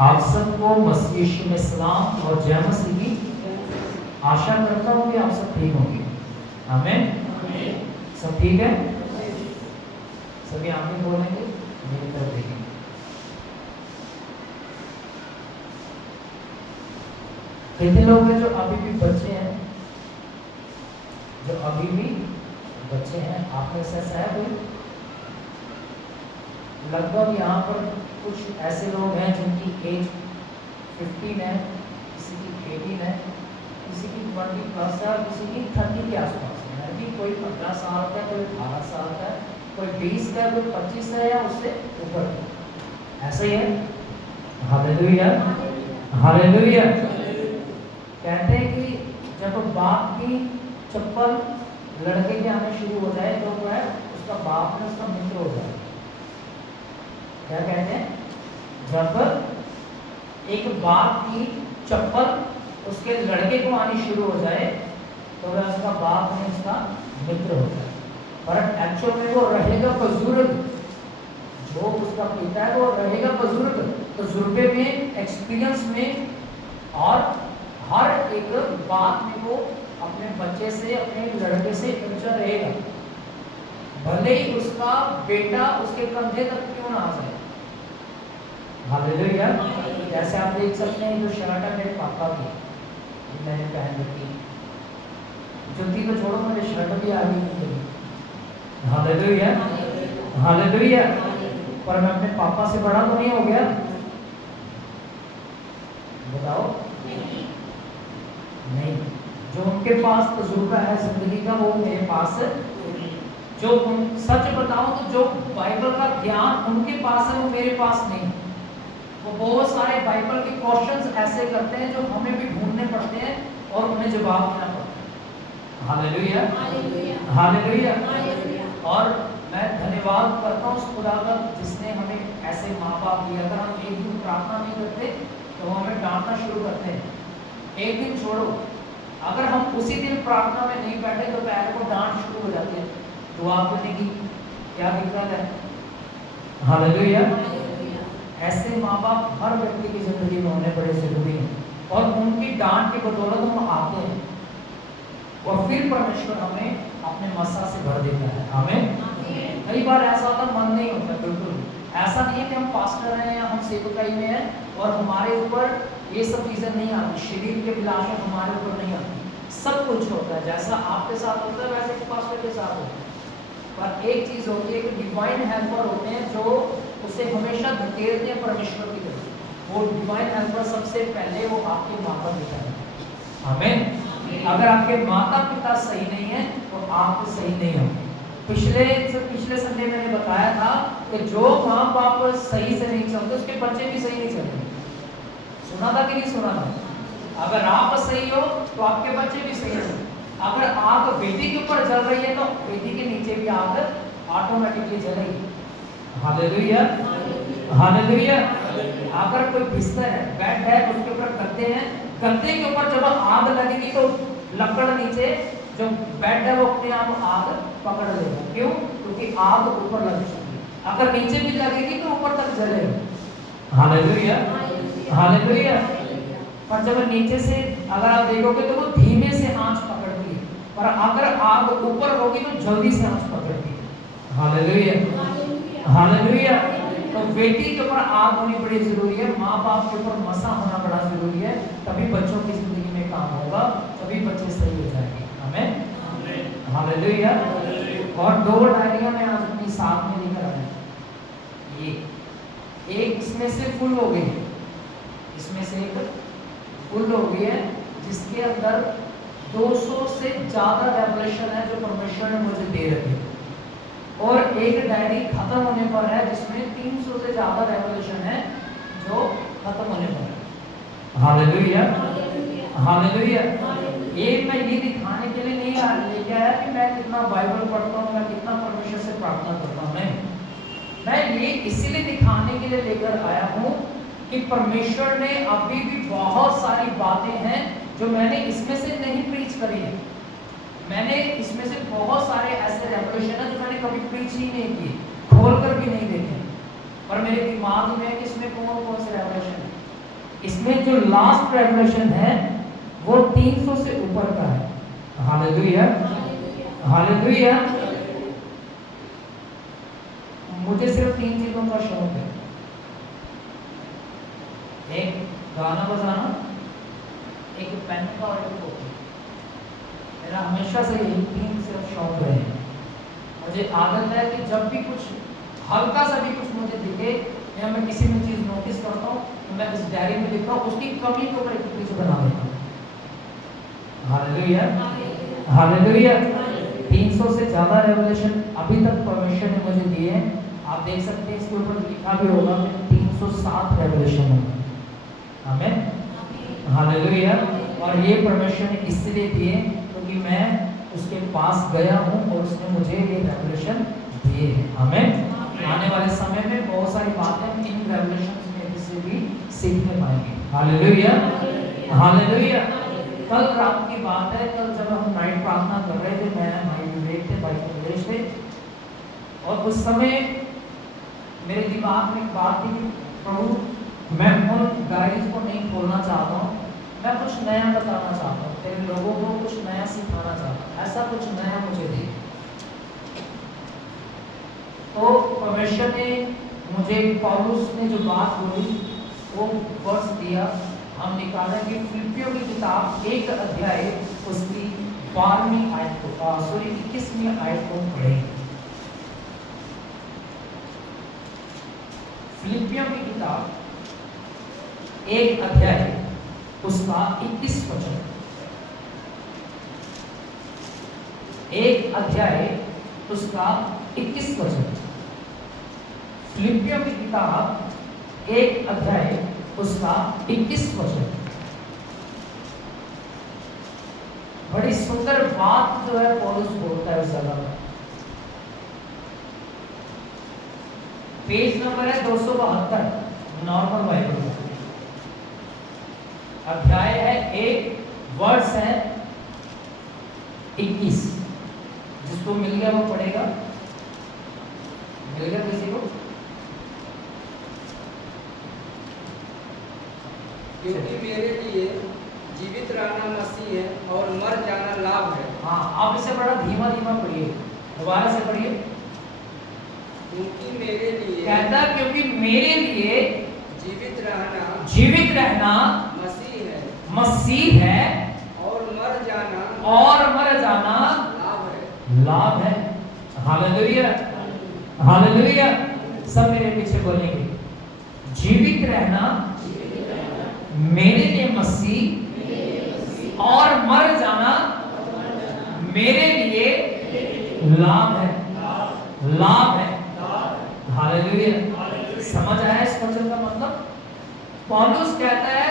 आप सबको मसीह यीशु में सलाम और जय मसीह की। आशा करता हूँ कि आप सब ठीक होंगे। आमीन। सब ठीक है? सभी आमीन बोलेंगे, मेरी तरफ देखेंगे। कितने लोग हैं जो अभी भी बच्चे हैं? जो अभी भी बच्चे हैं, आप में से ऐसा है कोई? लगभग यहाँ पर कुछ ऐसे लोग हैं जिनकी एज 15 है, किसी की 18 है, किसी की 20+ है और किसी की 30 के आसपास है। यानी कि कोई 15 साल का, कोई 18 साल का, कोई 20 का, कोई 25 है या उससे ऊपर। ऐसा ही है। Hallelujah, hallelujah. कहते हैं कि जब बाप की चप्पल लड़के के आने शुरू हो जाए तो वो है उसका बाप में उसका मित्र हो जाए। क्या कहते हैं? जब एक बाप की चप्पल उसके लड़के को आनी शुरू हो जाए तो वह उसका बाप में उसका मित्र हो जाए। पर एक्चुअल में वो रहेगा बुजुर्ग। जो उसका पिता है वो रहेगा बुजुर्ग। तो तजुर्बे में, एक्सपीरियंस में और हर एक बात में वो अपने बच्चे से, अपने लड़के से ऊंचा रहेगा, भले ही उसका बेटा उसके कंधे तक क्यों ना आ जाए। हालेलुया। जैसे आप देख सकते हैं, जो शर्ट है मेरे पापा की, मैंने पहन रखी, जुत्ती को छोड़ो मेरे शर्ट भी आ गई। Hallelujah, hallelujah. पर मैं अपने पापा से बड़ा तो नहीं हो गया? बताओ। नहीं। जो उनके पास तजुर्बा है जिंदगी का वो मेरे पास है। जो सच बताऊं तो जो बाइबल का ज्ञान उनके पास है वो मेरे पास नहीं। वो बहुत सारे बाइबल के क्वेश्चंस ऐसे करते हैं जो हमें भी ढूंढने पड़ते हैं और उन्हें जवाब देना पड़ता है। Hallelujah, hallelujah. और मैं धन्यवाद करता हूँ उस खुदा का जिसने हमें ऐसे माँ बाप दिया। अगर हम एक दिन प्रार्थना नहीं करते तो वो हमें डांटना शुरू करते हैं। एक दिन छोड़ो, अगर हम उसी दिन प्रार्थना में नहीं बैठे तो पैर को डांट शुरू हो जाती है। दुआ करने की क्या दिक्कत है? हालेलुया। ऐसे माँ बाप हर व्यक्ति की जिंदगी में होने बड़े जरूरी हैं और उनकी डांट की बदौलत हम आते हैं और फिर परमेश्वर हमें अपने मसा से भर देता है। हमें कई बार ऐसा होता मन नहीं होता। बिल्कुल ऐसा नहीं है कि हम पास्टर हैं या हम सेवकाई में हैं और हमारे ऊपर ये सब चीजें नहीं आती, शरीर के विलास हमारे ऊपर नहीं आती। सब कुछ होता है, जैसा आपके साथ होता है वैसे पास्टर के साथ होता है। पर एक चीज होती है कि डिवाइन हेल्पर होते हैं जो उसे हमेशा धकेलते हैं परमेश्वर की तरफ। वो डिवाइन हेल्पर सबसे पहले वो आपके माता पिता है। आमीन। अगर आपके माता पिता सही नहीं है तो आप सही नहीं होंगे। पिछले संडे मैंने बताया था कि जो माँ बाप सही से नहीं चलते उसके बच्चे भी सही नहीं चलते। सुना था कि नहीं सुना था? अगर आप सही हो तो आपके बच्चे भी सही हैं। अगर आग वेदी के ऊपर जल रही है तो वेदी के नीचे भी आग ऑटोमेटिकली जलेगी। Hallelujah, hallelujah. अगर कोई बिस्तर है, बेड है, उसके ऊपर गद्दे हैं, गद्दे के ऊपर जब आग लगेगी तो लकड़ नीचे जो बेड है वो अपने आप आग पकड़ लेगा। क्यों? क्योंकि आग ऊपर लग चुकी है। अगर नीचे भी लगेगी तो ऊपर तक जलेगा। Hallelujah, hallelujah. पर जब नीचे से अगर आप देखोगे तो वो धीमे से आंच पकड़ती है, पर अगर आग ऊपर होगी तो जल्दी से आंच पकड़ती है। Hallelujah, hallelujah. तो बेटी के ऊपर आग होनी बड़ी जरूरी है, माँ बाप के ऊपर मसा होना बड़ा जरूरी है। तभी बच्चों की जिंदगी में काम होगा, तभी बच्चे सही हो जाएंगे। आमीन, हालेलुया। और 2 डायरियां मैं आज अपनी साथ में लेकर आया। ये एक इसमें से फुल हो गई है, इसमें से एक फुल हो गई है जिसके अंदर 200 से ज्यादा रेवलेशन है जो परमेश्वर ने मुझे दे रखे। और एक डायरी खत्म होने पर है जिसमें 300 से ज्यादा रेवलेशन है जो खत्म होने पर है। Hallelujah, hallelujah. ये मैं ये दिखाने के लिए नहीं लेके आया कि मैं कितना बाइबल पढ़ता हूँ, मैं कितना परमेश्वर से प्रार्थना करता हूँ। नहीं, मैं ये इसीलिए दिखाने के लिए लेकर आया हूँ कि परमेश्वर ने अभी भी बहुत सारी बातें हैं जो मैंने इसमें से नहीं प्रीच करी है। मैंने इसमें से बहुत सारे ऐसे रेवलेशन है जो मैंने कभी प्रीच ही नहीं किए, खोल कर भी नहीं देखे, पर मेरे दिमाग में है कि इसमें कौन कौन से रेवलेशन है। इसमें जो लास्ट रेवलेशन है वो 300 से ऊपर का है। Hallelujah, hallelujah. मुझे सिर्फ 3 चीजों का शौक है, एक गाना बजाना, एक पेन का और एक कॉपी। मेरा हमेशा से यही 3 सिर्फ शौक रहे हैं। मुझे आदत है कि जब भी कुछ हल्का सा भी कुछ मुझे दिखे या मैं किसी में चीज नोटिस करता हूँ तो मैं इस डायरी में लिखता हूँ, उसकी कमी के ऊपर एक चीज बना देता हूँ। Hallelujah, hallelujah. 300 से ज्यादा रेवलेशन अभी तक परमेश्वर ने मुझे दिए हैं। आप देख सकते हैं इसके ऊपर लिखा भी होगा कि 307 रेवलेशन होगा। आमीन, हालेलुया। और ये परमेश्वर ने इसलिए दिए क्योंकि मैं उसके पास गया हूँ और उसने मुझे ये रेवलेशन दिए हैं। आमीन। आने वाले समय में बहुत सारी बातें हम इन रेवलेशंस में से भी सीखने पाएंगे। Hallelujah, hallelujah. कल रात की बात है, कल जब हम नाइट प्रार्थना कर रहे थे, मैं भाई विवेक थे, भाई कमलेश थे, और उस समय मेरे दिमाग में एक बात थी कि प्रभु मैं उन डायरीज को नहीं खोलना चाहता हूँ, मैं कुछ नया बताना चाहता हूँ, तेरे लोगों को कुछ नया सिखाना चाहता हूँ, ऐसा कुछ नया मुझे दे। तो परमेश्वर ने मुझे पौलुस ने जो बात बोली वो वर्ष दिया, हम निकालें कि फिलिपियों की किताब 1 अध्याय उसकी 12वीं आयत को 21वीं आयत को पढ़ें। फिलिपियों की किताब 1 अध्याय उसका 21 वचन। 1 अध्याय उसका 21 वचन। फिलिपियों की किताब 1 अध्याय उसका 21 वचन। बड़ी सुंदर बात जो है पौलुस बोलता है उस जगह पर। पेज नंबर है 272 नॉर्मल बाइबल में। अध्याय है 1, वर्ड्स है 21। जिसको मिल गया वो पढ़ेगा। मिल गया किसी को? क्योंकि मेरे लिए जीवित रहना मसीह है और मर जाना लाभ है। हाँ, आप इसे बड़ा धीमा धीमा पढ़िए, दोबारा से पढ़िए। क्योंकि मेरे लिए कहता क्योंकि मेरे लिए जीवित रहना मसीह है और मर जाना लाभ है। Hallelujah, hallelujah. सब मेरे पीछे बोलेंगे, जीवित रहना मेरे लिए मसीह और मर जाना मेरे लिए लाभ है, लाभ है। हालेलुया। समझ आया इस वचन का मतलब? पौलुस कहता है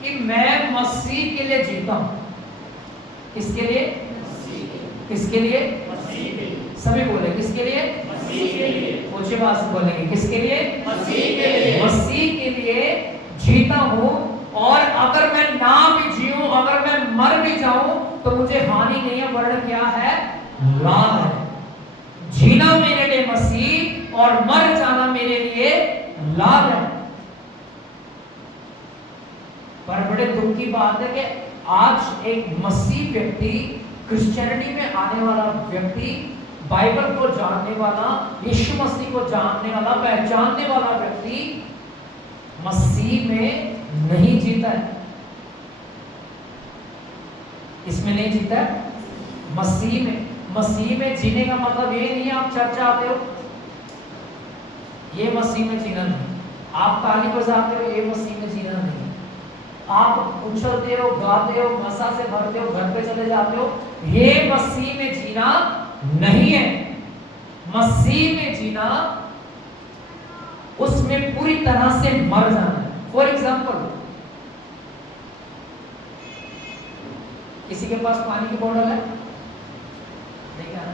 कि मैं मसीह के लिए जीता हूं। किसके लिए? किसके लिए? सभी बोले किसके लिए? मसीह के लिए। ऊंची आवाज से बोलेंगे किसके लिए? मसीह के लिए। मसीह के लिए जीता हूं, और अगर मैं ना भी जीऊं, अगर मैं मर भी जाऊं तो मुझे हानि नहीं है, वरन क्या है? लाभ है। जीना मेरे लिए मसीह और मर जाना मेरे लिए लाभ है। पर बड़े दुख की बात है कि आज एक मसीह व्यक्ति, क्रिश्चियनिटी में आने वाला व्यक्ति, बाइबल को जानने वाला, यीशु मसीह को जानने वाला, पहचानने वाला व्यक्ति मसीह में नहीं जीता है। इसमें नहीं जीता है, मसीह में। मसीह में जीने का मतलब ये नहीं है आप चर्च आते हो, ये मसीह में जीना नहीं। आप ताली बजाते हो, ये मसीह में जीना नहीं। आप उछलते हो, गाते हो, मसा से भरते हो, घर पे चले जाते हो, ये मसीह में जीना नहीं है। मसीह में जीना उसमें पूरी तरह से मर जाना है। फॉर एग्जाम्पल, किसी के पास पानी की बोतल है, लेके आना।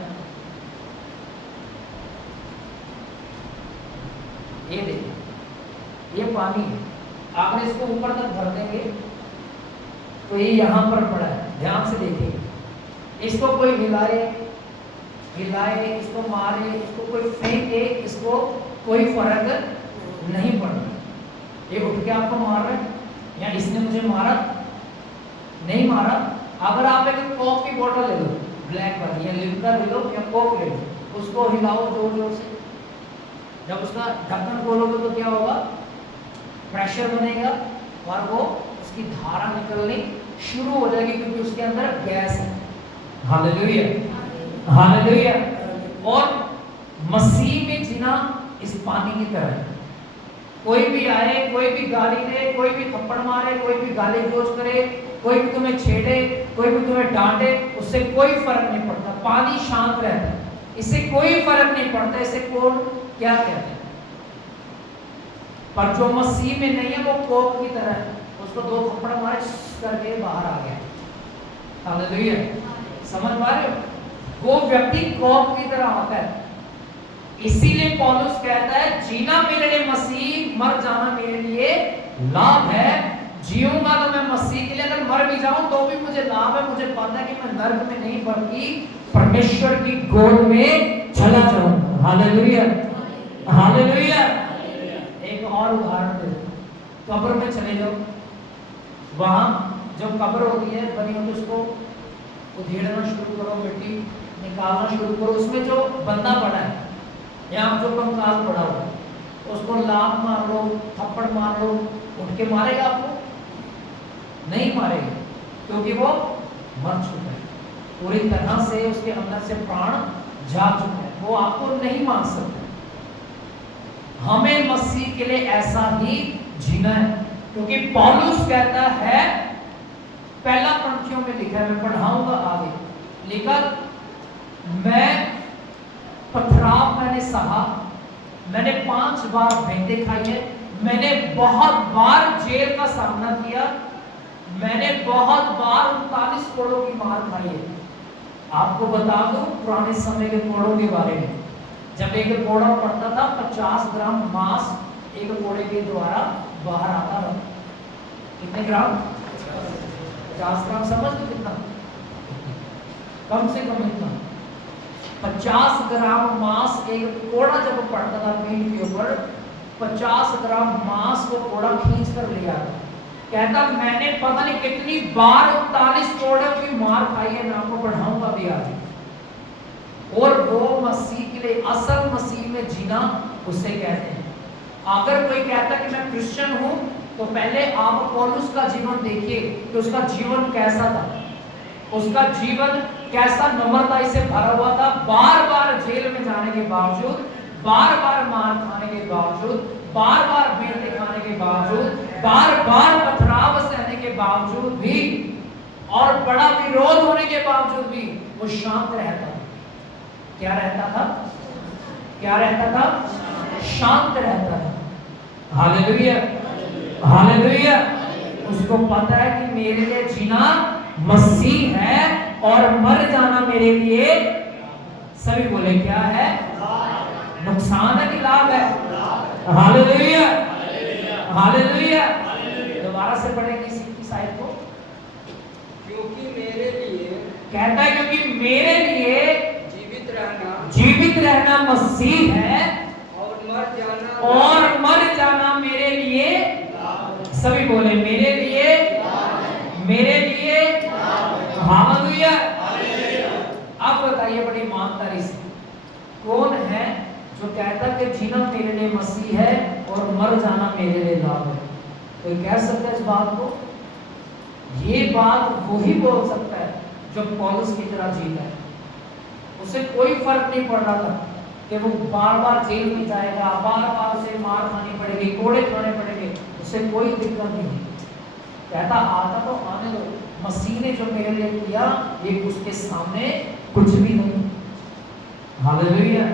ये देखिए, ये पानी है, आपने इसको ऊपर तक भर देंगे तो ये यहां पर पड़ा है। ध्यान से देखिए, इसको कोई हिलाए, इसको मारे, इसको कोई फेंके, इसको कोई फर्क नहीं पड़ता। ये उठ के आपको मार रहा है, या इसने मुझे मारा, नहीं मारा। अगर आप एक कोक की बोतल ले लो, ब्लैक वाली, या लिम्का ले लो या कोक ले लो, उसको हिलाओ जोर जोर से, जब उसका ढक्कन खोलोगे तो क्या होगा, प्रेशर बनेगा और वो उसकी धारा निकलनी शुरू हो जाएगी, क्योंकि उसके अंदर गैस है। Hallelujah, hallelujah. और मसीह में जीना इस पानी की तरह है। कोई भी आए, कोई भी गाली दे, कोई भी थप्पड़ मारे, कोई भी गाली गलौज करे, कोई भी तुम्हें छेड़े, कोई भी तुम्हें डांटे, उससे कोई फर्क नहीं पड़ता। पानी शांत रहता है, इससे कोई फर्क नहीं पड़ता इसे कौन क्या कहते हैं। पर जो मसीह में नहीं है वो कोक की तरह है, उसको 2 थप्पड़ मारे करके बाहर आ गया। हालेलुया, समझ पा रहे हो? वो व्यक्ति कोक की तरह होता है। इसीलिए पौलुस कहता है जीना मेरे लिए मसीह, मर जाना मेरे लिए लाभ है। जीऊंगा तो मैं मसीह के लिए, अगर मर भी जाऊं तो भी मुझे लाभ है। मुझे पता है कि मैं नर्क में नहीं बल्कि परमेश्वर की गोद में चला जाऊंगा। Hallelujah, hallelujah. एक और उदाहरण दे, कब्र में चले जाओ, वहां जो कब्र होती है बनी होती, उसको उधेड़ना शुरू करो, मिट्टी निकालना शुरू करो, उसमें जो बंदा पड़ा है या जो कंकाल पड़ा हुआ है, उसको लात मार लो, थप्पड़ मार लो, उठ के मारेगा आपको? नहीं मारेगा, क्योंकि वो मर चुका है, पूरी तरह से उसके अंदर से प्राण जा चुका है, वो आपको नहीं मार सकता। हमें मसीह के लिए ऐसा ही जीना है, क्योंकि पौलुस कहता है, पहला पंक्तियों में लिखा है, मैं पढ़ाऊंगा आगे, लिखा मैं पथराव मैंने सहा, मैंने 5 बार भेंटे खाई है, मैंने बहुत बार जेल का सामना किया, मैंने बहुत बार 39 कोड़ों की मार खाई है। आपको बता दूं पुराने समय के कोड़ों के बारे में, जब एक कोड़ा पड़ता था 50 ग्राम मांस एक कोड़े के द्वारा बाहर आता था। कितने ग्राम? 50 ग्राम, समझ लो कितना, कम से कम इतना 50 ग्राम मांस एक कोड़ा जब पड़ता था पीठ के ऊपर, 50 ग्राम मांस वो कोड़ा खींच कर लिया। कहता मैंने पता नहीं कितनी बार 39 कोड़ों की मार खाई है, मैं आपको पढ़ाऊंगा भी आगे। और वो मसीह के लिए, असल मसीह में जीना उसे कहते हैं। अगर कोई कहता कि मैं क्रिश्चियन हूं, तो पहले आप पौलुस का जीवन देखिए कि उसका जीवन कैसा था। उसका जीवन कैसा नम्रता से भरा हुआ था। बार बार जेल में जाने के बावजूद, बार बार मार खाने के बावजूद, बार बार बेटे खाने के बावजूद, बार बार पथराव सहने के बावजूद भी, और बड़ा विरोध होने के बावजूद भी वो शांत रहता था। क्या रहता था? क्या रहता था? शांत रहता है। Hallelujah, hallelujah. उसको पता है कि मेरे लिए जीना मसीह है और मर जाना मेरे लिए, सभी बोले क्या है? नुकसान है कि लाभ है? Hallelujah, hallelujah. दोबारा से पढ़ेंगे इसी साइड को। क्योंकि मेरे लिए, कहता है क्योंकि मेरे लिए जीवित रहना मसीह है और मर जाना मेरे लिए, सभी बोले मेरे लिए, मेरे लिए। हालेलुया। आप बताइए बड़ी ईमानदारी से, कौन है जो कहता कि जीना मेरे लिए मसीह है और मर जाना मेरे लिए लाभ है? कोई कह सकता है इस बात को? ये बात वही बोल सकता है जो पौलुस की तरह जीता है। उसे कोई फर्क नहीं पड़ रहा था कि वो बार बार जेल में जाएगा, बार बार उसे मार खानी पड़ेगी, कोड़े खाने पड़ेंगे, उसे कोई दिक्कत नहीं। कहता आता तो आने दो, मसीह ने जो मेरे लिए किया ये उसके सामने कुछ भी नहीं। हालेलुया।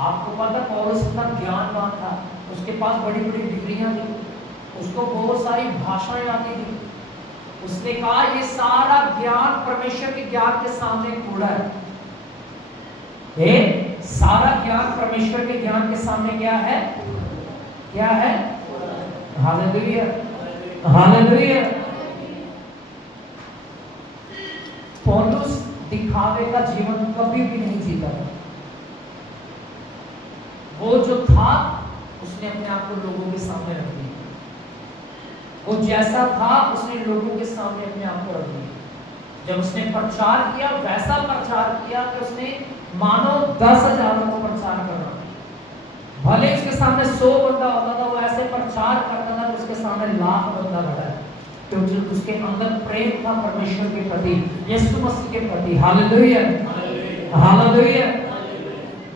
आपको पता पौलुस इतना ज्ञानवान था, उसके पास बड़ी बड़ी डिग्रियां थी, उसको बहुत सारी भाषाएं आती थी। उसने कहा ये सारा ज्ञान परमेश्वर के ज्ञान के सामने कूड़ा है। सारा ज्ञान परमेश्वर के ज्ञान के सामने क्या है? क्या है? Hallelujah, hallelujah. पौलुस दिखावे का जीवन कभी भी नहीं जीता था। वो जो था उसने अपने आप को लोगों के सामने रख दिया। वो जैसा था उसने लोगों के सामने अपने आप को रख दिया। जब उसने प्रचार किया, वैसा प्रचार किया कि उसने मानो 10,000 को प्रचार करना। भले उसके सामने 100 बंदा होता था, वो ऐसे प्रचार करता था कि उसके सामने लाख बंदा खड़ा है, क्योंकि उसके अंदर प्रेम था परमेश्वर के प्रति, यीशु मसीह के प्रति। Hallelujah, hallelujah.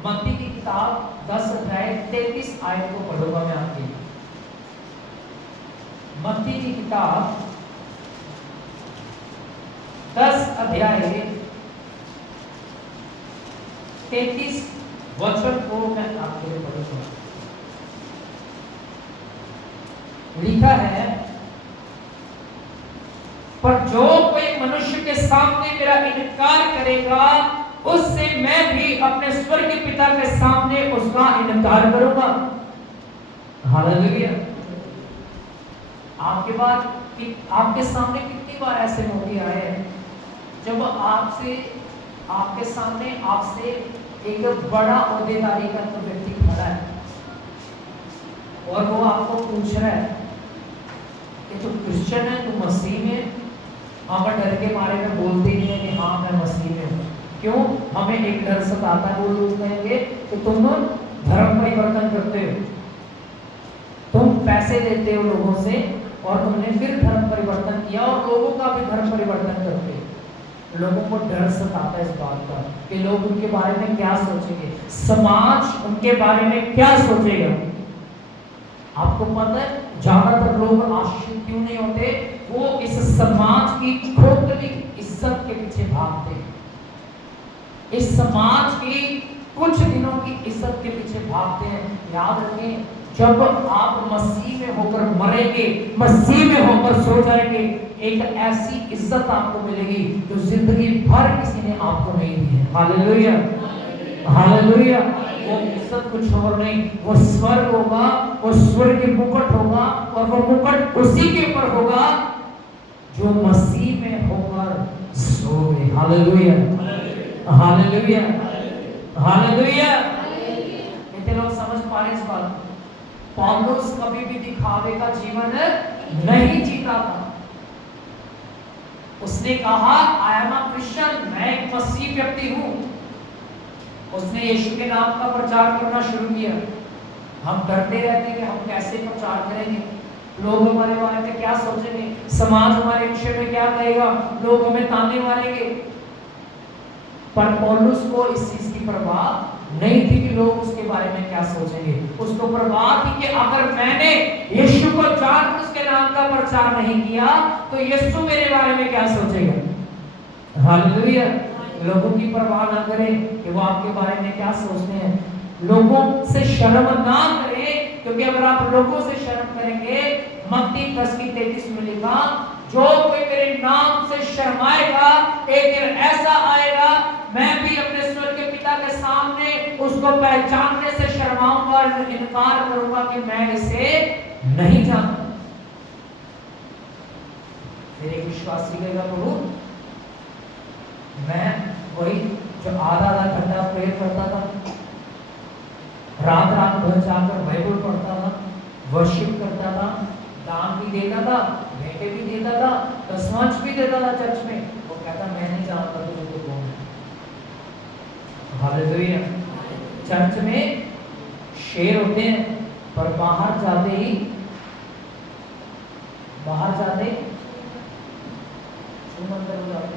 मत्ती की किताब 10 अध्याय 33 आयत को पढ़ूंगा मैं आपके लिए। मत्ती की किताब 10 अध्याय 33 वचन को मैं आपके लिए पढ़ूंगा। लिखा है, पर जो कोई मनुष्य के सामने मेरा इनकार करेगा, उससे मैं भी अपने स्वर्गीय पिता के सामने उसका इनकार करूंगा। हालेलुया। आपके सामने कितनी बार ऐसे मौके आए हैं जब आपके सामने आपसे एक बड़ा ओहदेदारी का तो व्यक्ति खड़ा है और वो आपको पूछ रहा है कि तू क्रिश्चियन है, तू मसीह में? हम डर के मारे में बोलते ही नहीं है कि हाँ मैं मसीह में हूँ। क्यों? हमें एक डर सताता है, वो लोग कहेंगे कि तुम धर्म परिवर्तन करते हो, तुम पैसे देते हो लोगों से और तुमने फिर धर्म परिवर्तन किया और लोगों का भी धर्म परिवर्तन करते हो। लोगों को डर सताता है इस बात का कि लोग उनके बारे में क्या सोचेंगे, समाज उनके बारे में क्या सोचेगा। आपको पता है ज्यादातर लोग आश्चर्य क्यों नहीं होते? वो इस समाज की खोखली इज्जत के पीछे भागते हैं, इस समाज की कुछ दिनों की इज्जत के पीछे भागते हैं। याद रखें, जब आप मसीह में होकर मरेंगे, मसीह में होकर सो जाएंगे, एक ऐसी इज्जत आपको मिलेगी जो जिंदगी भर किसी ने आपको नहीं दी है। Hallelujah, hallelujah. वो इज्जत कुछ और नहीं, वो स्वर्ग होगा, वो स्वर्ग की मुकुट होगा और वो मुकुट उसी के ऊपर होगा जो मसीह में होकर सो गए। Hallelujah, hallelujah, hallelujah. कितने लोग समझ पा रहे इस बात? पौलुस कभी भी दिखावे का जीवन नहीं जीता था। उसने कहा आई एम अ क्रिश्चियन, मैं एक मसीह व्यक्ति हूं। उसने यीशु के नाम का प्रचार करना शुरू किया। हम डरते रहते हैं कि हम कैसे प्रचार करेंगे, लोग हमारे बारे में क्या सोचेंगे, समाज हमारे विषय में क्या कहेगा, लोग हमें ताने मारेंगे। पर पौलुस को इस चीज की परवाह नहीं थी कि लोग उसके बारे में क्या सोचेंगे। उसको परवाह थी कि अगर मैंने यीशु को जानकर उसके नाम का प्रचार नहीं किया तो यीशु मेरे बारे में क्या सोचेगा। हालेलुया। लोगों की परवाह ना करें कि वो आपके बारे में क्या सोचते हैं। लोगों से शर्म ना करें, क्योंकि अगर आप लोगों से शर्म करेंगे, मत्ती 10:33 में लिखा, जो कोई मेरे नाम से शर्माएगा, एक दिन ऐसा आएगा मैं भी अपने स्वर्ग के पिता के सामने उसको पहचानने से शर्माऊंगा और इनकार करूंगा कि मैं इसे नहीं जानता। फिर एक विश्वासी कहेगा, प्रभु मैं वही जो आधा घंटा प्रेयर करता था, रात भर जाकर बाइबल पढ़ता था, वर्शिप करता था, दान भी देता था, भेंटे भी देता था, दशमांश भी देता था चर्च में, वो कहता मैं नहीं जानता तुझे तो कौन है। हालेलुया। चर्च में शेर होते हैं, पर बाहर जाते अंदर हो जाते,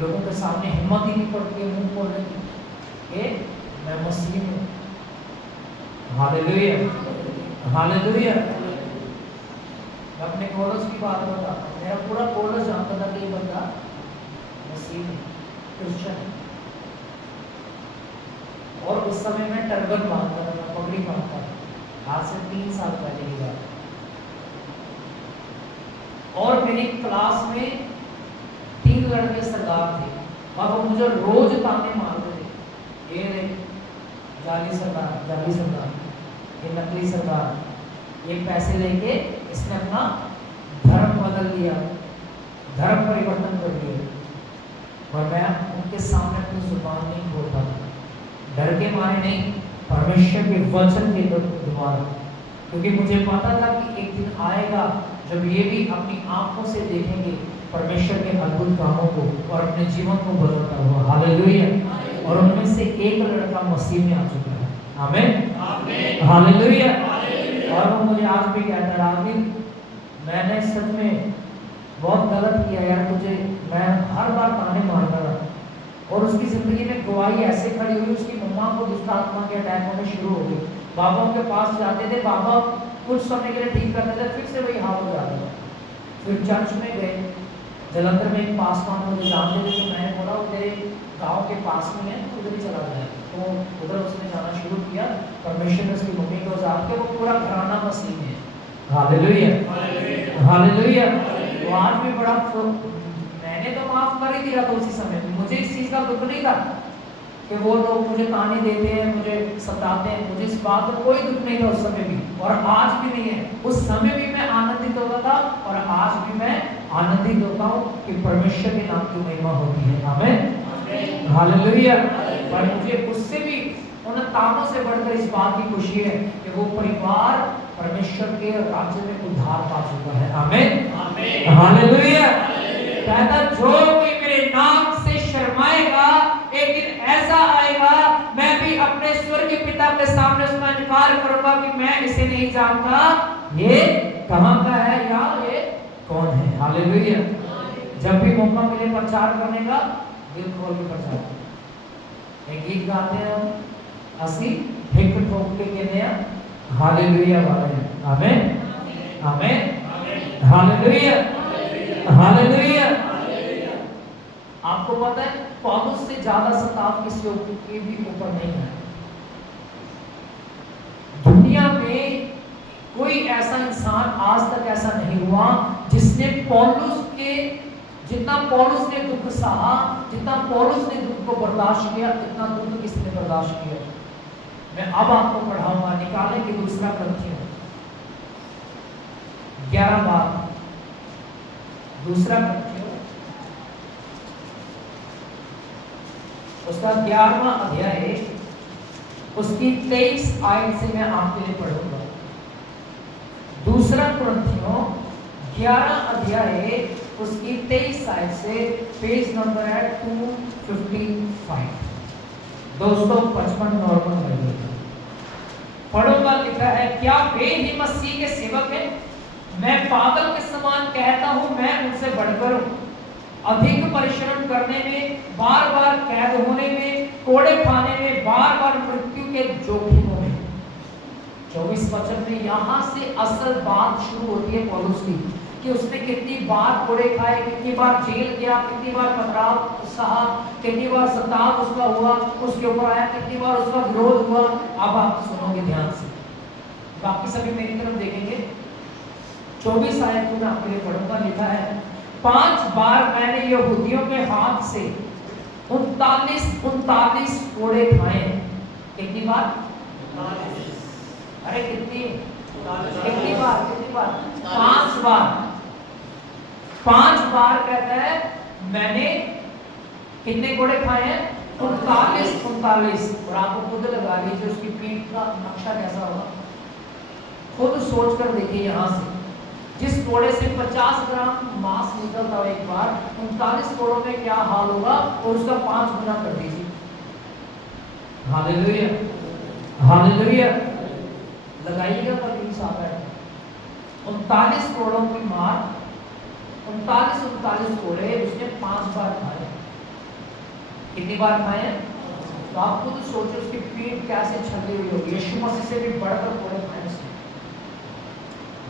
लोगों के सामने हिम्मत ही नहीं पड़ती मुंह खोलने की, मैं मसीह हूं। Hallelujah, hallelujah. मैं अपने पौलुस की बात बताता हूं, मेरा पूरा पौलुस जानता था कि ये बंदा मसीह क्रिश्चियन। और उस समय मैं टर्बन बांधता था, मैं पगड़ी बांधता था, आज से 3 साल पहले की बात। और मेरी क्लास में 3 लड़के सरदार थे और वो मुझे रोज ताने मारते थे, ये देख जाली सरदार, ये नकली सरदार, ये पैसे लेके इसने अपना धर्म बदल दिया, धर्म परिवर्तन कर दिया। और मैं उनके सामने अपनी जुबान नहीं खोलता था, डर के मारे नहीं, परमेश्वर के वचन के द्वारा, क्योंकि मुझे पता था कि एक दिन आएगा जब ये भी अपनी आंखों से देखेंगे परमेश्वर के अद्भुत कामों को और अपने जीवन को बदलता हुआ। हालेलुया। और उनमें से एक लड़का मसीह में आ चुका है। आमीन, हालेलुया। और वो मुझे आज भी कहता है, रागिर मैंने सच में बहुत गलत किया यार, तुझे मैं हर बार ताने मारता रहा। और उसकी जिंदगी में गवाही ऐसे खड़ी हुई, उसकी मम्मा को दुष्ट आत्मा के अटैक होने शुरू हो गई। बाबा के पास जाते थे, बाबा कुछ समय के लिए ठीक करते थे, फिर से वही हाल हो जाता था। फिर चर्च में गए, जलंधर में एक पासवान मुझे जानते थे, तो मैंने बोला वो तेरे गांव के पास में है, तो उधर ही चला जाए। तो उधर उसने जाना शुरू किया। परमेश्वर ने उसकी मम्मी को जान के वो पूरा घराना मसीह में है। Hallelujah, hallelujah. तो आज भी बड़ा मैंने तो माफ कर ही दिया था उसी समय, मुझे इस चीज का दुख नहीं था कि वो लोग मुझे ताने देते हैं, मुझे सताते हैं, मुझे इस बात का कोई दुख नहीं था उस समय भी, और आज भी नहीं है। उस समय भी मैं आनंदित होता था और आज भी मैं आनंदित होता हूँ कि परमेश्वर के नाम की महिमा होती है। आमीन, हालेलुया। पर मुझे उससे भी उन तानों से बढ़कर इस बात की खुशी है कि वो परिवार परमेश्वर के राज्य में उद्धार पा चुका है। आमीन, हालेलुया। कहता जो कोई मेरे नाम से शर्माएगा, एक दिन ऐसा आएगा मैं भी अपने स्वर्गीय पिता के सामने उसका इनकार करूंगा कि मैं इसे नहीं जानता, ये कहां का है या ये कौन है। हालेलुया। जब भी मौका मिले प्रचार करने का, दिल खोल के प्रचार। एक गीत गाते हैं हम, असी हिक ठोक के कहने हैं हालेलुया वाले हैं। आमीन, आमीन, हालेलुया, हालेलुया। आपको पता है पौलुस से ज्यादा सताव किसी के भी ऊपर नहीं है। दुनिया में कोई ऐसा इंसान आज तक ऐसा नहीं हुआ जिसने पौलुस के जितना पौलुस ने दुख सहा, जितना पौलुस ने दुख को बर्दाश्त किया, इतना दुख किसने बर्दाश्त किया। मैं अब आपको पढ़ाऊंगा, निकालें कि दूसरा ग्रंथियों 11 बार, दूसरा ग्रंथियों उसका 11वां अध्याय, उसकी 23 आयत से मैं आपके लिए पढ़ूंगा। दूसरा ग्रंथियों 11 अध्याय उसकी 23 आयत से, पेज नंबर है 255, 255 नॉर्मल बाइबल। पढ़ूंगा, लिखा है, क्या वे ही मसीह के सेवक हैं? मैं पागल के समान कहता हूं, मैं उनसे बढ़कर हूं। अधिक परिश्रम करने में, बार बार कैद होने में, कोड़े खाने में, बार बार मृत्यु के जोखिमों में। 24 वचन में यहां से असल बात शुरू होती है पौलुस की, कि उसने कितनी बार कोड़े खाए, कितनी बार जेल गया, कितनी बार पथराव सहा, कितनी बार सताव उसका हुआ, उसके ऊपर आया, कितनी बार उसका विरोध हुआ। अब आप सुनोगे ध्यान से, बाकी सभी मेरी तरफ देखेंगे। 24 आयत को मैं आपके लिए पढ़ूंगा। लिखा है, 5 बार मैंने यहूदियों के हाथ से 39 कोड़े खाए। कितनी बार? अरे कितनी बार? 5 बार। 5 बार कहता है मैंने कितने कोड़े खाए हैं? 39। और आपको खुद लगा लीजिए उसकी पीठ का नक्शा कैसा होगा, खुद सोच कर देखिए। यहाँ से जिस कोड़े से 50 ग्राम मांस निकलता है एक बार, 39 कोड़ों में क्या हाल होगा, और उसका 5 गुना कर दीजिए। Hallelujah, hallelujah. लगाइएगा पर हिसाब है। 39 कोड़ों की मार, 39 कोड़े उसने 5 बार खाए। कितनी बार खाए? तो आप खुद सोचो उसकी पीठ कैसे छली हुई होगी। यीशु मसीह से भी बढ़कर कोड़े खाए उसने।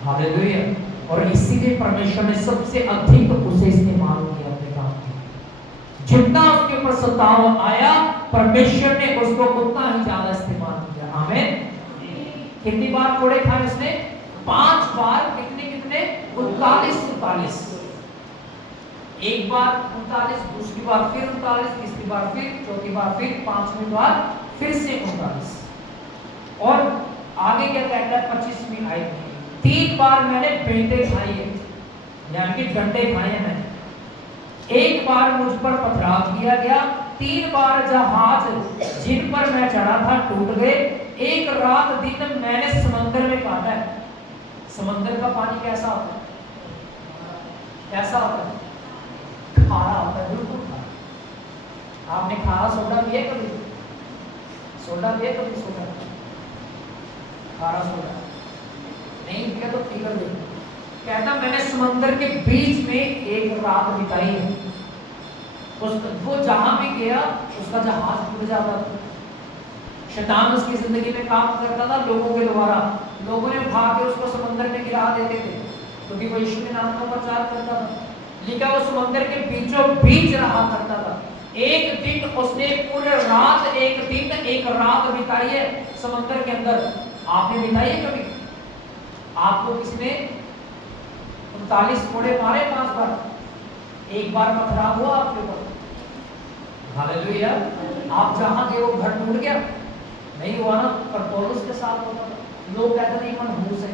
हालेलुया। और इसीलिए परमेश्वर ने सबसे अधिक उसे इस्तेमाल किया अपने काम में। जितना उसके ऊपर सताव आया, परमेश्वर ने उसको उतना ही ज्यादा इस्तेमाल किया। आमीन। कितनी बार कोड़े खाए उसने? 5 बार। कितने 39। एक बार 39, दूसरी बार फिर 39, तीसरी बार फिर, चौथी बार फिर, 5वीं बार फिर से 39। और आगे क्या कहता है 25वीं आयत में, 3 बार मैंने बेंटे खाई है, यानी कि डंडे खाए हैं मैंने। 1 बार मुझ पर पथराव किया गया। 3 बार जहाज जिन पर मैं चढ़ा था टूट गए। 1 रात दिन मैंने समंदर में काटा है। समंदर का पानी कैसा होता है? कैसा होता है? खारा होता है, बिल्कुल खारा। आपने खारा सोडा पिया कभी? सोडा पिया कभी? सोडा, खारा सोडा नहीं पिया तो फिकर देखो। कहता मैंने समंदर के बीच में एक रात बिताई है। वो जहां भी गया उसका जहाज डूब जाता था। शैतान उसकी जिंदगी में काम करता था लोगों के द्वारा। लोगों ने उठा के उसको समंदर में गिरा देते थे क्योंकि वो यीशु के नाम का प्रचार करता था। लिखा वो समंदर के बीचों बीच रहा करता था। एक दिन उसने पूरे रात एक रात बिताई है समंदर के अंदर। आपने बिताई है कभी? आपको किसी ने 39 कोड़े मारे 5 बार, एक बार पथराव हुआ आपके ऊपर? हालेलुया। आप जहां गए वो घर टूट गया? नहीं हुआ ना। पर पौलुस के साथ होता था। लोग कहते थे मनहूस है,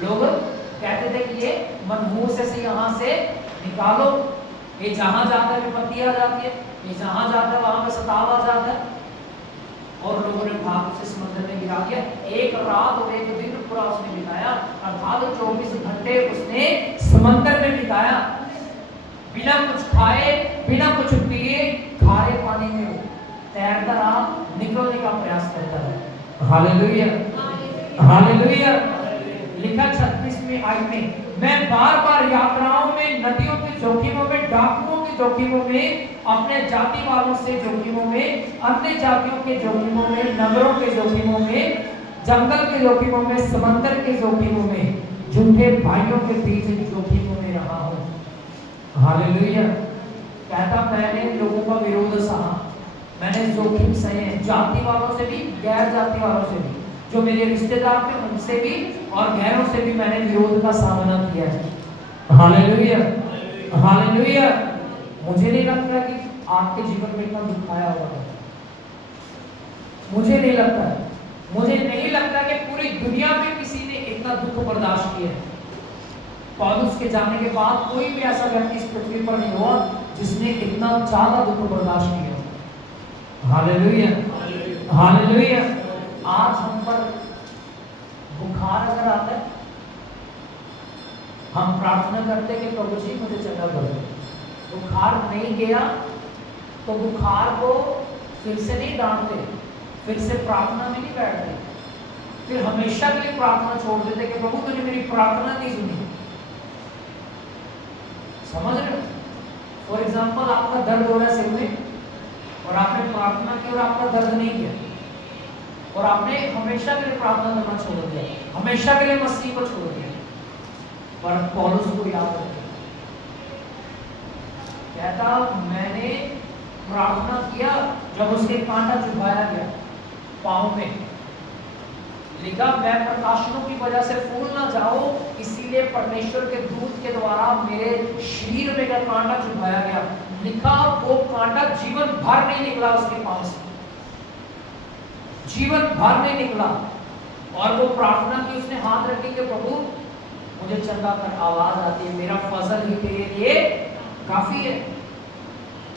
लोग कहते थे कि ये मनहूस है, यहाँ से निकालो। ये जहां जाता है विपत्ति आ जाती है, ये जहां जाता है वहां पे सताव आ जाता है। और लोगों ने भाग उसे समंदर में गिरा दिया। एक रात और एक दिन पूरा उसने बिताया, अर्थात 24 घंटे उसने समंदर में बिताया, बिना कुछ खाए बिना कुछ पिए, खारे पानी में वो तैरता रहा, निकलने का प्रयास करता रहा। Hallelujah, hallelujah. लिखा 36वें आयत में, मैं बार बार यात्राओं में, नदियों के जोखिमों में, डाकुओं के जोखिमों में, अपने जाति वालों से जोखिमों में, अन्य जातियों के जोखिमों में, नगरों के जोखिमों में, जंगल के जोखिमों में, समंदर के जोखिमों में, झूठे भाइयों के बीच जोखिमों में रहा हूं। हालेलुया। कहता मैंने लोगों का विरोध सहा, मैंने जोखिम सहे, जाति वालों से भी, गैर जाति वालों से भी, जो मेरे रिश्तेदार थे उनसे भी और गैरों से भी मैंने विरोध का सामना किया है। Hallelujah, hallelujah. मुझे नहीं लगता कि आपके जीवन में इतना दुख आया होगा। मुझे नहीं लगता, मुझे नहीं लगता कि पूरी दुनिया में किसी ने इतना दुख बर्दाश्त किया है। पौलुस के जाने के बाद कोई भी ऐसा व्यक्ति इस पृथ्वी पर नहीं हुआ जिसने इतना ज्यादा दुख बर्दाश्त किया। Hallelujah, hallelujah. आज हम पर बुखार अगर आता है, हम प्रार्थना करते कि प्रभु जी मुझे चंगा कर दो। बुखार नहीं गया तो बुखार को फिर से नहीं डांटते, फिर से प्रार्थना में नहीं बैठते, फिर हमेशा के लिए प्रार्थना छोड़ देते कि प्रभु तूने मेरी प्रार्थना नहीं सुनी। समझ रहे हो? फॉर एग्जाम्पल आपका दर्द हो रहा है सिर में और आपने प्रार्थना की और आपका दर्द नहीं किया और आपने हमेशा के लिए प्रार्थना करना छोड़ दिया, हमेशा के लिए मसीह को छोड़ दिया। पर पौलुस को याद रखिए, कहता मैंने प्रार्थना किया जब उसके कांटा चुभाया गया पांव में। लिखा मैं प्रकाशनों की वजह से फूल ना जाऊं, इसीलिए परमेश्वर के दूत के द्वारा मेरे शरीर में का कांटा चुभाया गया। लिखा वो कांटा जीवन भर नहीं निकला उसके पांव से, जीवन भर नहीं निकला। और वो प्रार्थना की, उसने हाथ रखी कि प्रभु मुझे चंगा कर। आवाज आती है मेरा फजल ही तेरे लिए काफी है।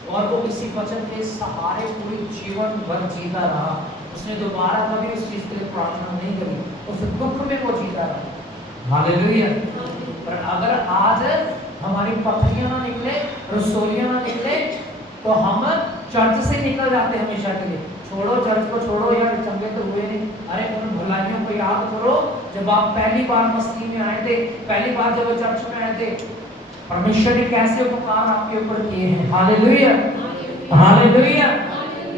और वो इसी वचन के सहारे पूरी जीवन भर जीता रहा। उसने दोबारा कभी उस चीज के लिए प्रार्थना नहीं करी, उस दुख में वो जीता रहा। हालेलुया। पर अगर आज हमारी पथरियां ना निकले, रसोलियां ना निकले, तो हम चर्च से निकल जाते हैं हमेशा के लिए। छोड़ो चर्च को, छोड़ो यार, चंगे तो हुए नहीं। अरे उन भलाइयों को याद करो जब आप पहली बार मसीह में आए थे, पहली बार जब चर्च में आए थे, परमेश्वर ने कैसे उपकार आपके ऊपर किए हैं। Hallelujah, hallelujah.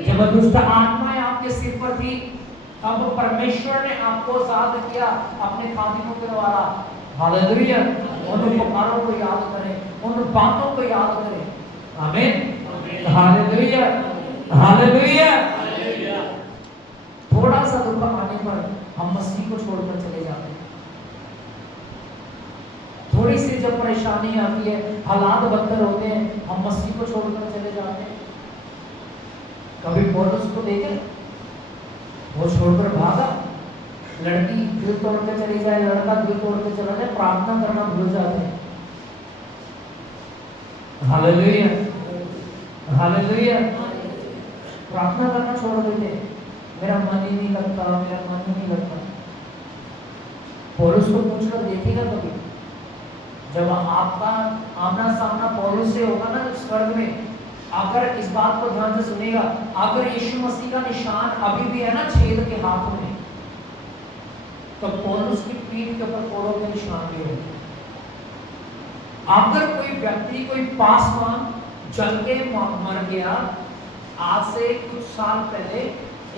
जब दुष्ट आत्माएं आपके सिर पर थी, तब परमेश्वर ने आपको आजाद किया अपने खादिमों के द्वारा। हालेलुया। उन उपकारों को याद करें, उन बातों को याद करें। आमीन, हालेलुया, हालेलुया। थोड़ा सा दुख आने पर हम मसीह को छोड़कर चले जाते हैं। थोड़ी सी जब परेशानी आती है, हालात बदतर होते हैं, हम मसीह को छोड़कर चले जाते हैं। कभी पौलुस को देखे, वो छोड़कर भागा। लड़की दिल तोड़ के चली जाए, लड़का दिल तोड़ के चला जाए, प्रार्थना करना भूल जाते हैं। Hallelujah, hallelujah. प्रार्थना करना छोड़ देते हैं, मेरा मन ही नहीं लगता, मेरा मन ही नहीं लगता। पौलुस को पूछकर देखिएगा कभी, जब आपका आमना सामना पौलुस से होगा ना स्वर्ग में, अगर इस बात को ध्यान से सुनेगा, अगर यीशु मसीह का निशान अभी भी है ना छेद के हाथ में, तो पौलुस की पीठ के ऊपर कोड़ों के निशान भी होंगे। अगर कोई व्यक्ति, कोई पासवान जल के मर गया, आज से कुछ साल पहले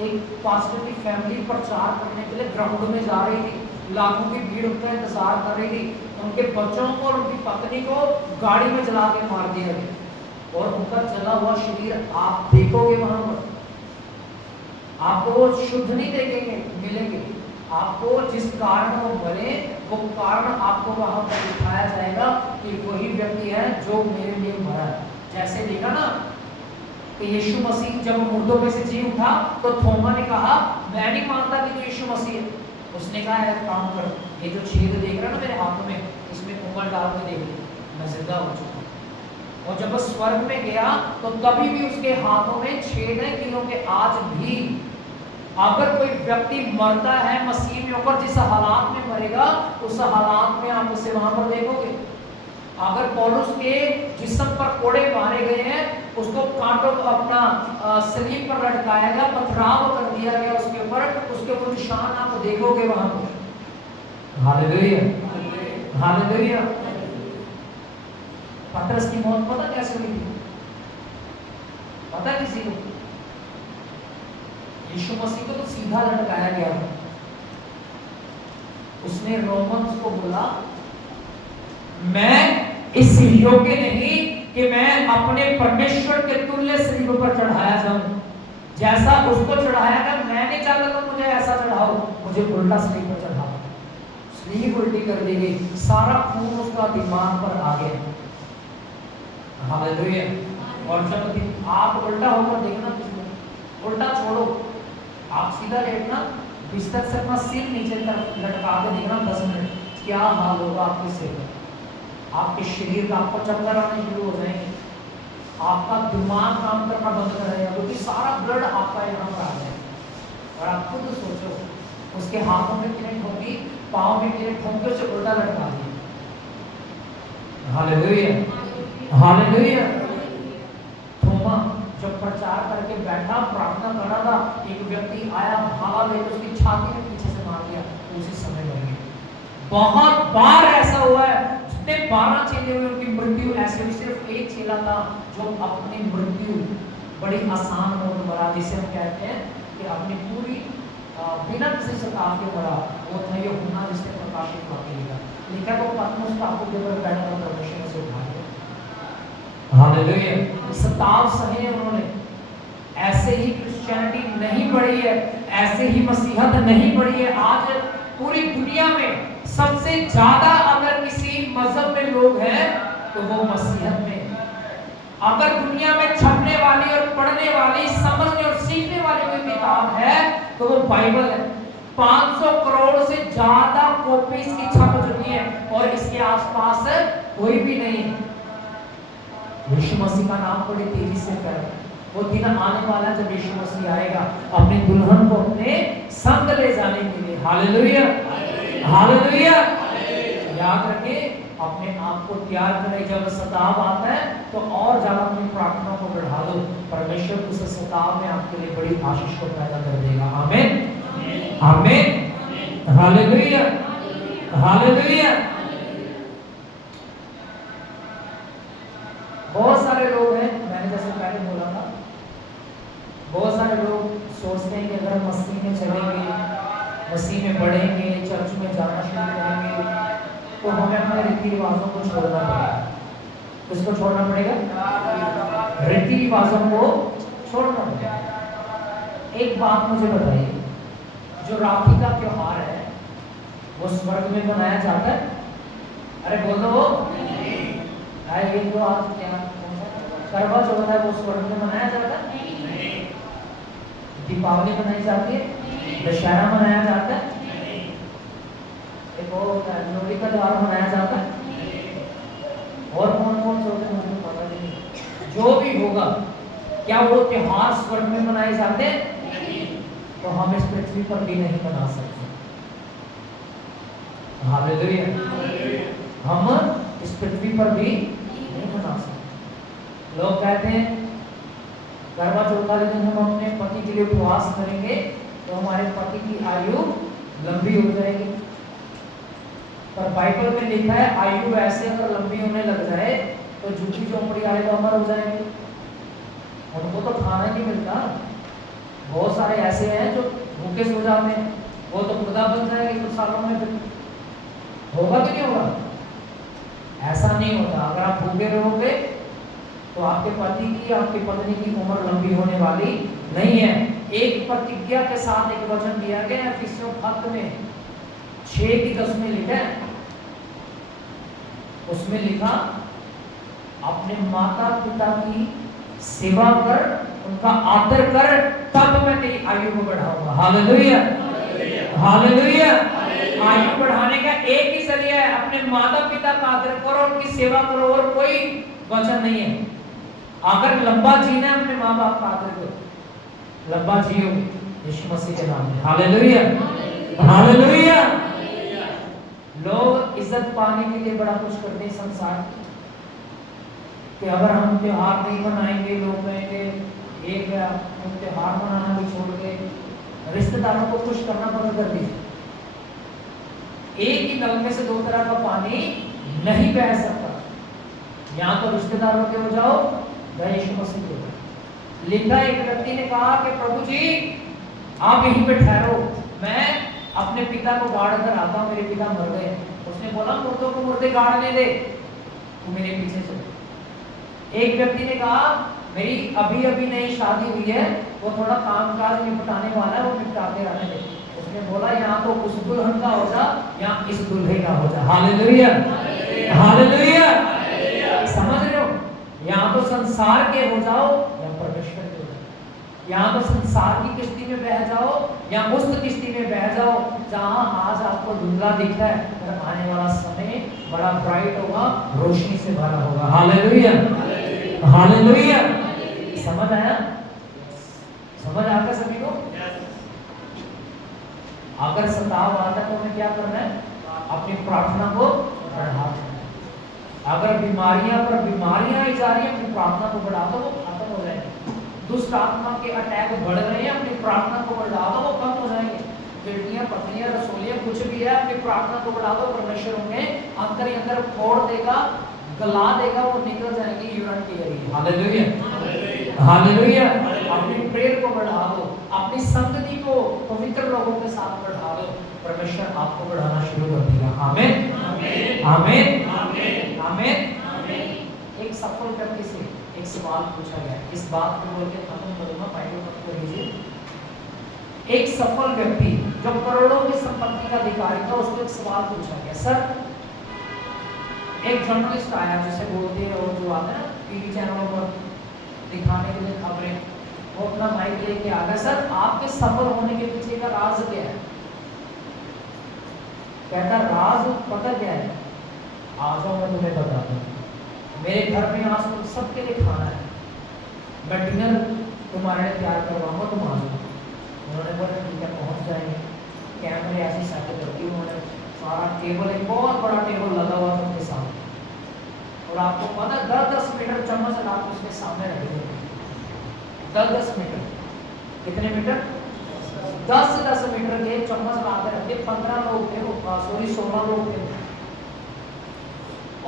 एक पास्टर की फैमिली प्रचार करने के लिए ग्राउंड में जा रही थी, लाखों की भीड़ उनका इंतजार कर रही थी, उनके बच्चों को और उनकी पत्नी को गाड़ी में जला के मार दिया गया और उनका जला हुआ शरीर आप देखोगे वहां पर, आपको वो शुद्ध नहीं देखेंगे मिलेंगे, आपको जिस कारण वो मरे वो कारण आपको वहां पर दिखाया जाएगा कि वही व्यक्ति है जो मेरे लिए मरा है। जैसे देखा ना कि यीशु मसीह जब मुर्दों में से जी उठा तो थोमा ने कहा मैं नहीं मानता कि तो यीशु मसीह है। उसने कहा एक काम कर, ये जो छेद देख रहा ना मेरे हाथों में, इसमें उंगल डाल के देख ले, मैं जिंदा हो चुका हूं। और जब वो स्वर्ग में गया तो तभी भी उसके हाथों में छेद है, क्योंकि आज भी अगर कोई व्यक्ति मरता है मसीह में होकर, जिस हालात में मरेगा उस हालात में आप उसे वहां पर देखोगे। अगर पौलुस के जिस्म पर कोड़े मारे गए हैं, उसको कांटों को अपना सलीब पर लटकाया गया, पथराव कर दिया गया उसके ऊपर, उसके वो निशान आप देखोगे वहां पर। Hallelujah, hallelujah. पतरस की मौत पता कैसे हुई थी? पता है किसी को? यीशु मसीह को तो सीधा लटकाया गया। उसने रोमन्स को बोला मैं इस योग्य नहीं कि मैं अपने परमेश्वर के तुल्य सलीब पर चढ़ाया जाऊं, जैसा उसको चढ़ाया गया मैं नहीं चाहता तो मुझे ऐसा चढ़ाओ, मुझे उल्टा सलीब पर चढ़ाओ। सलीब उल्टी कर दी गई, सारा खून उसका दिमाग पर आ गया। हालेलुया। और जब आप उल्टा होकर देखना, उल्टा छोड़ो, आप सीधा लेटना, बिस्तर से अपना सिर नीचे तरफ लटका के देखना 10 मिनट, क्या हाल होगा आपके सिर का, आपके शरीर का, आपको चक्कर आने शुरू हो जाएंगे, आपका दिमाग काम करना बंद कर देगा, क्योंकि सारा ब्लड आपका यहाँ पर आ जाएगा। और आप खुद सोचो, उसके हाथों में कितने ठोकी, पाँव में कितने ठोके, उसे उल्टा लटका दिया। Hallelujah, hallelujah. थोमा जब प्रचार करके बैठा, प्रार्थना कर रहा था, एक व्यक्ति आया, भाला लेकर उसकी छाती में पीछे से मार दिया, उसी समय मर गया। बहुत बार ऐसा हुआ है, जितने 12 चेले हुए उनकी मृत्यु ऐसे हुई। सिर्फ एक चेला था जो अपनी मृत्यु बड़ी आसान मौत मरा, जिसे हम कहते हैं कि अपनी पूरी बिना किसी सताव के मरा, वो था यूहन्ना, जिसने प्रकाशित वाक्य लिखा। लिखा वो पत्मोस टापू के ऊपर बैठा था, परमेश्वर से उठा लिया। हालेलुया। सताव सहे उन्होंने। ऐसे ही क्रिश्चियनिटी नहीं बढ़ी है, ऐसे ही मसीहत नहीं बढ़ी है। आज पूरी दुनिया में सबसे ज्यादा अगर किसी मजहब में लोग हैं तो वो मसीहत में। अगर दुनिया में छपने वाली और पढ़ने वाली, समझने और सीखने वाली कोई किताब है तो वो बाइबल है। 500 करोड़ से ज्यादा कॉपी इसकी छप चुकी है और इसके आसपास कोई भी नहीं है। यीशु मसीह का नाम बड़ी तेजी से फैला। वो दिन आने वाला है जब यीशु मसीह आएगा अपनी दुल्हन को अपने संग ले जाने के लिए। Hallelujah, hallelujah. याद रखें, अपने आप को तैयार करें। जब सताव आता है तो और ज्यादा अपनी प्रार्थना को बढ़ा दो, परमेश्वर उस सताव में आपके लिए बड़ी आशीष को पैदा कर देगा। आमीन, आमीन, हालेलुया, हालेलुया। बहुत सारे लोग हैं, मैंने जैसे पहले बोला था, बहुत सारे लोग सोचते हैं कि अगर मसीह में चलेंगे, मसीह में बढ़ेंगे, चर्च में जाना शुरू करेंगे तो हमें अपने रीति रिवाजों को छोड़ना पड़ेगा। किसको छोड़ना पड़ेगा? रीति रिवाजों को छोड़ना पड़ेगा। एक बात मुझे बताइए, जो राखी का त्योहार है वो स्वर्ग में मनाया जाता है? अरे बोलो, ये जो आज क्या करवा चौथ है वो स्वर्ग में मनाया जाता है? दीपावली मनाई जाती है, दशहरा मनाया जाता है, एक और लोहड़ी का त्योहार मनाया जाता है, और कौन कौन से होते हैं मुझे पता नहीं। जो भी होगा, क्या वो त्योहार स्वर्ग में मनाए जाते हैं? तो हम इस पृथ्वी पर भी नहीं मना सकते। हालेलुया। हम इस पृथ्वी पर भी नहीं बना सकते। लोग कहते हैं करवा चौथ वाले दिन हम अपने पति के लिए उपवास करेंगे तो हमारे पति की आयु लंबी हो जाएगी। पर बाइबल में लिखा है आयु ऐसे अगर लंबी होने लग जाए तो झूठी झोपड़ी वाले तो अमर हो जाएंगे, उनको तो खाना ही नहीं मिलता। बहुत सारे ऐसे हैं जो भूखे सो जाते हैं, वो तो खुदा बन जाएंगे कुछ सालों में। फिर होगा कि नहीं होगा? ऐसा नहीं होता। अगर आप भूखे रहोगे तो आपके पति की आपकी पत्नी की उम्र लंबी होने वाली नहीं है। एक प्रतिज्ञा के साथ एक वचन दिया गया है इफिसियों खत में 6:10 में लिखा है, उसमें लिखा अपने माता पिता की सेवा कर, उनका आदर कर, तब मैं तेरी आयु को बढ़ाऊंगा। Hallelujah, hallelujah. आयु बढ़ाने का एक ही जरिया है, अपने माता पिता का आदर करो, उनकी सेवा करो, और कोई वचन नहीं है। अगर लंबा जीना है अपने माँ बाप का आदर करो, लंबा जियो यीशु मसीह के नाम में। Hallelujah, hallelujah. लोग इज्जत पाने के लिए बड़ा कुछ करते हैं संसार कि अगर हम त्योहार नहीं मनाएंगे, लोग कहेंगे एक हम त्योहार मनाना भी छोड़ के रिश्तेदारों को खुश करना बंद कर दीजिए। एक ही नल में से दो तरह का पानी नहीं बह सकता, या तो रिश्तेदारों के हो जाओ या यीशु मसीह के हो जाओ। लिखा एक व्यक्ति ने कहा कि प्रभु जी आप यहीं पे ठहरो, मैं अपने पिता को गाड़ कर आता हूँ, मेरे पिता मर गए। उसने बोला मुर्दों को मुर्दे गाड़ने दे, तू मेरे पीछे चल। एक व्यक्ति ने कहा मेरी अभी अभी नई शादी हुई है, वो थोड़ा काम काज निपटाने वाला है, वो निपटाते रहने दे। उसने बोला यहाँ तो उस दुल्हन का हो जा या इस दूल्हे का हो जा। Hallelujah, hallelujah. समझ रहे हो? यहाँ तो संसार के हो जाओ या परमेश्वर के हो जाओ, यहाँ तो संसार की किश्ती में बह जाओ या उस किश्ती में बह जाओ जहाँ आज आपको धुंधला दिखता है, पर आने वाला समय बड़ा ब्राइट होगा, रोशनी से भरा होगा। Hallelujah, hallelujah. समझ आया? समझ आ गया सभी को? अगर सताव आता है तो हमें क्या करना है? अपनी प्रार्थना को बढ़ाना है। अगर बीमारियां पर बीमारियां आई जा रही है, अपनी प्रार्थना को बढ़ा दो, वो खत्म हो जाएंगे। दुष्ट आत्मा के अटैक बढ़ रहे हैं, अपनी प्रार्थना को बढ़ा दो, वो कम हो जाएंगे। बेटियां पत्नियां रसोलियां कुछ भी है, अपनी प्रार्थना को बढ़ा दो, परमेश्वर उन्हें अंदर ही अंदर फोड़ देगा, गला देगा, वो निकल जाएंगी यूरिन के जरिए। Hallelujah, hallelujah. अपनी प्रेयर को बढ़ा दो, अपनी संगति को पवित्र लोगों के साथ बढ़ा दो, परमेश्वर आपको बढ़ाना शुरू कर देगा। आमीन, आमीन, आमीन। एक सफल व्यक्ति से एक सवाल पूछा गया, इस बात को बोल के खत्म करूंगा, बाइबल मत कर लीजिए। एक सफल व्यक्ति जो करोड़ों की संपत्ति का अधिकारी था, उसको एक सवाल पूछा गया। सर, एक जर्नलिस्ट आया जिसे बोलते हैं, और जो आता है टीवी चैनलों पर दिखाने के लिए खबरें, वो अपना माइक लेके आ गया। सर, आपके सफल होने के पीछे का राज क्या है? कहता राज पता क्या है? आ जाओ मैं तुम्हें बताता हूँ। मेरे घर में आज तुम सबके लिए खाना है, मैं डिनर तुम्हारे लिए तैयार करवाऊंगा, तुम आ जाओ। उन्होंने बोला ठीक है, पहुँच जाएंगे। कैमरे ऐसे सेट करती उन्होंने सारा टेबल, एक बहुत बड़ा टेबल लगा हुआ था उनके सामने, और आपको पता 10-10 मीटर चम्मच आप उसके सामने रख देंगे। 10-10 मीटर, कितने मीटर? 10 से 10 मीटर के चम्मच लाते रखते। 15 लोग थे, 16 लोग थे,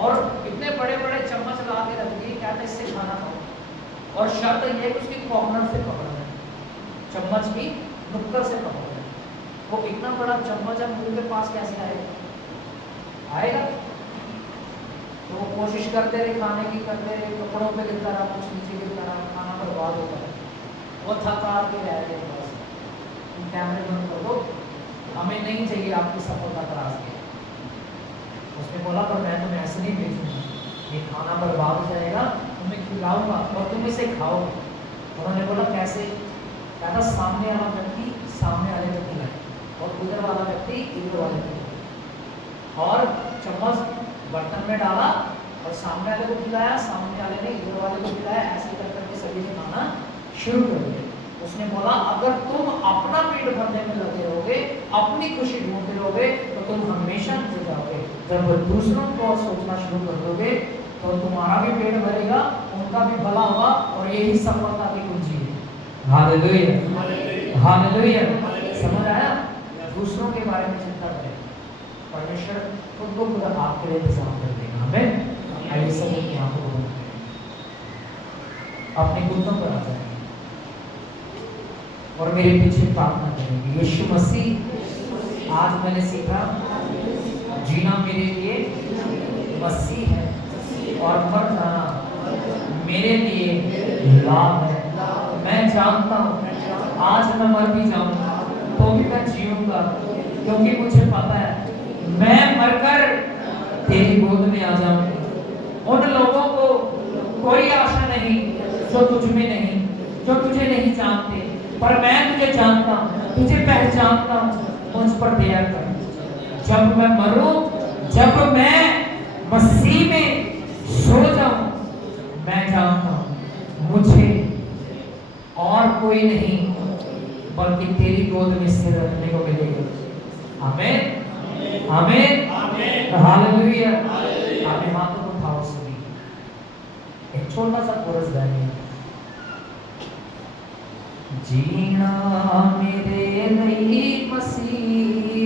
और इतने बड़े बड़े चम्मच ला के रख दिए। कहते इससे खाना खाओ, और शर्त यह है कि उसकी कॉर्नर से पकड़ना है, चम्मच की नुक्कड़ से पकड़ना है। वो इतना बड़ा चम्मच है, मुंह के पास कैसे आएगा? तो वो कोशिश करते रहे खाने की, करते रहे, कपड़ों पे गिरता रहा, कुछ नीचे गिरता रहा, खाना बर्बाद होता है। वो थका के रह गए, बस कैमरे बंद कर दो, हमें नहीं चाहिए आपकी सफलता का राज। उसने बोला पर मैं तुम्हें ऐसे नहीं भेजूंगा, ये खाना बर्बाद हो जाएगा, तुम्हें खिलाऊंगा और तुम इसे खाओगे। उन्होंने बोला कैसे? कहता सामने वाला व्यक्ति सामने वाले को खिलाए, और उधर वाला व्यक्ति इधर वाले को खिलाए। और चम्मच बर्तन में डाला और सामने वाले को खिलाया, सामने वाले ने इधर वाले को खिलाया, ऐसे कर करके सभी ने खाना शुरू कर दिया। उसने बोला अगर तुम अपना पेट भरने में लगे रहोगे, अपनी खुशी ढूंढते रहोगे, तो तुम हमेशा नीचे जाओगे। जब दूसरों को सोचना शुरू कर दोगे तो तुम्हारा भी पेट भरेगा, उनका भी भला होगा, और यही सफलता की कुंजी है। Hallelujah, hallelujah. समझ आया? दूसरों के बारे में चिंता करें, परमेश्वर खुद को पूरा आपके लिए इंतजाम कर देगा। हमें आइए सब की आंखों को बंद करें, अपने घुटनों पर आ जाएंगे और मेरे पीछे प्रार्थना करेंगे। यीशु मसीह, आज मैंने सीखा जीना मेरे लिए मसीह है और मर जाना मेरे लिए लाभ है। मैं जानता हूँ आज मैं मर भी जाऊंगा तो भी मैं जीऊंगा, क्योंकि मुझे पता है मैं मरकर तेरी गोद में आ जाऊंगा। उन लोगों को कोई आशा नहीं जो तुझ में नहीं, जो तुझे नहीं जानते, पर मैं तुझे जानता हूँ, तुझे पहचानता हूँ। मुझ पर दया कर। जब मैं मरूं, जब मैं मसीह में सो जाऊं, मैं जानता हूं मुझे और कोई नहीं बल्कि तेरी गोद में सिर रखने को मिलेगा। आमीन, आमीन, हालेलुया। अपने हाथों को उठाओ सभी, एक छोटा सा कोरस गाएंगे। जीना मेरे लिए मसीह